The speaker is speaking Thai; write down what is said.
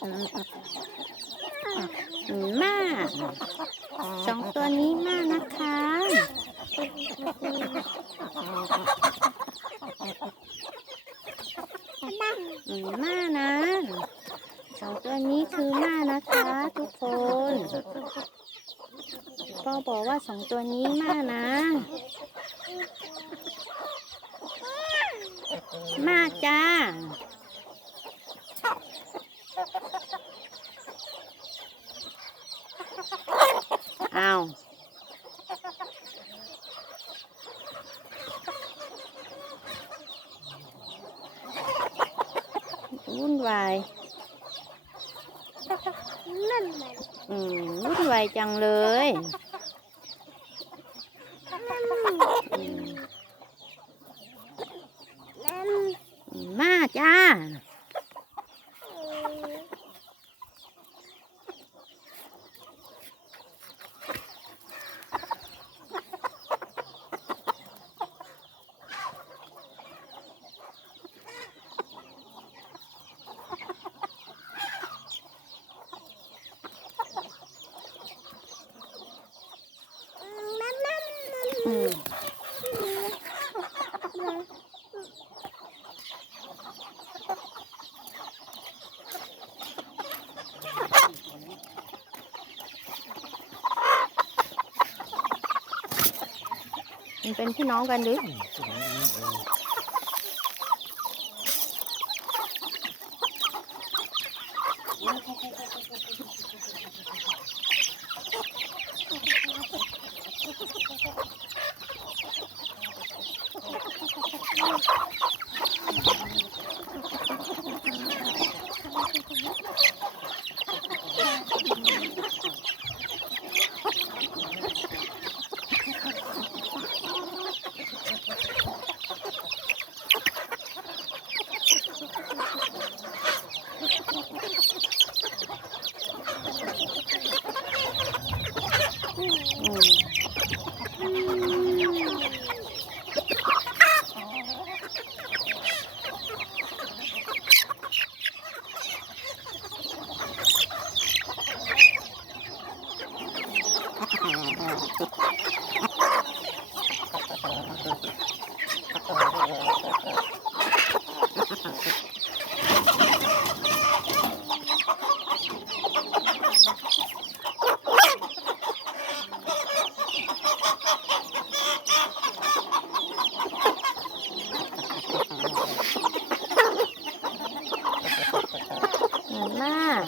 มมาสองตัวนี้มานะคะมมานะสองตัวนี้คือมานะคะทุกคนพ่อบอกว่าสองตัวนี้มานะมาจ้า วุ่นวายนั่นแหละอืมวุ่นวายจังเลยอืมนั่นอืมมาจ้า มันเป็นพี่น้องกันห มนมาก